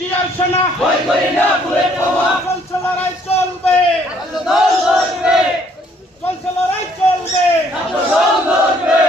জিয়ার সেনা ভয় করি না বুলেট বোমা চলছে লড়াই চলবে দল লড়বে চলছে লড়াই চলবে দল লড়বে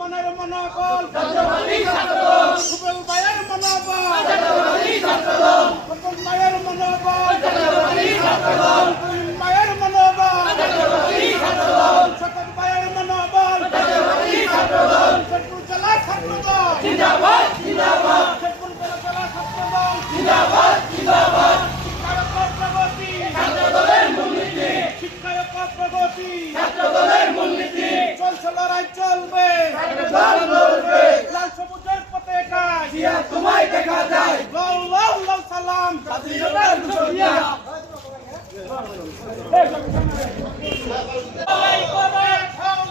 মনের মনোবল ছাত্রবাদী ছাত্রদল রুবেল ভাইয়ের মনোবল ছাত্রবাদী ছাত্রদল রতন ভাইয়ের মনোবল ছাত্রবাদী ছাত্রদল তুহিন ভাইয়ের মনোবল ছাত্রবাদী ছাত্রদল শকত ভাইয়ের মনোবল ছাত্রবাদী ছাত্রদল শেরপুর জেলা ছাত্রদল জিন্দাবাদ জিন্দাবাদ শেরপুর জেলা ছাত্রদল জিন্দাবাদ জিন্দাবাদ শিক্ষায়ক প্রগতি ছাত্রদলের মূলনীতি শিক্ষায়ক প্রগতি ছাত্রদলের মূলনীতি চলছে লড়াই চলবে দল লড়বে লাল সবুজের পতাকায় জিয়া তোমায় দেখা যায় লাল লাল লাল সালাম স্বাধীনতার ঘোষণা লড়াই করো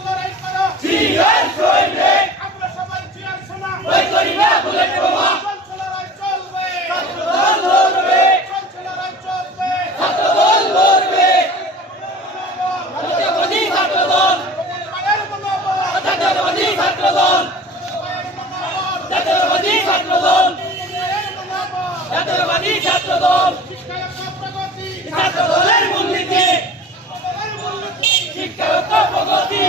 লড়াই করো জিয়ার সৈনিক আমরা সবাই জিয়ার সেনা ভয় করি না বুলেট বোমা চলছে লড়াই চলবে দল লড়বে চলছে লড়াই চলবে ছাত্রদল লড়বে ছাত্রবাদী ছাত্রদল মায়ের মনোবল ছাত্রবাদী ছাত্রদল ছাত্রবাদী ছাত্রদল মায়ের মনোবল ছাত্রবাদী ছাত্রদল শিক্ষায়ক প্রগতি ছাত্রদলের মূলনীতি শিক্ষাগত প্রগতি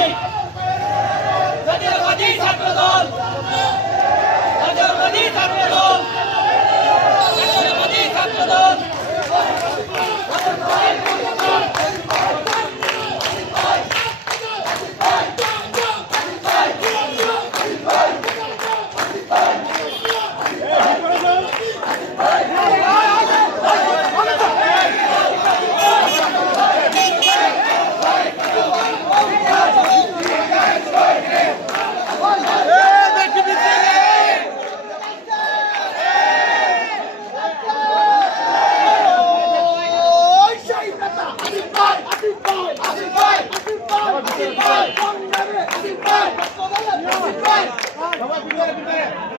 জাতীয়বাদী ছাত্রদল জাতীয়বাদী ছাত্রদল জাতীয়বাদী ছাত্রদল সবাই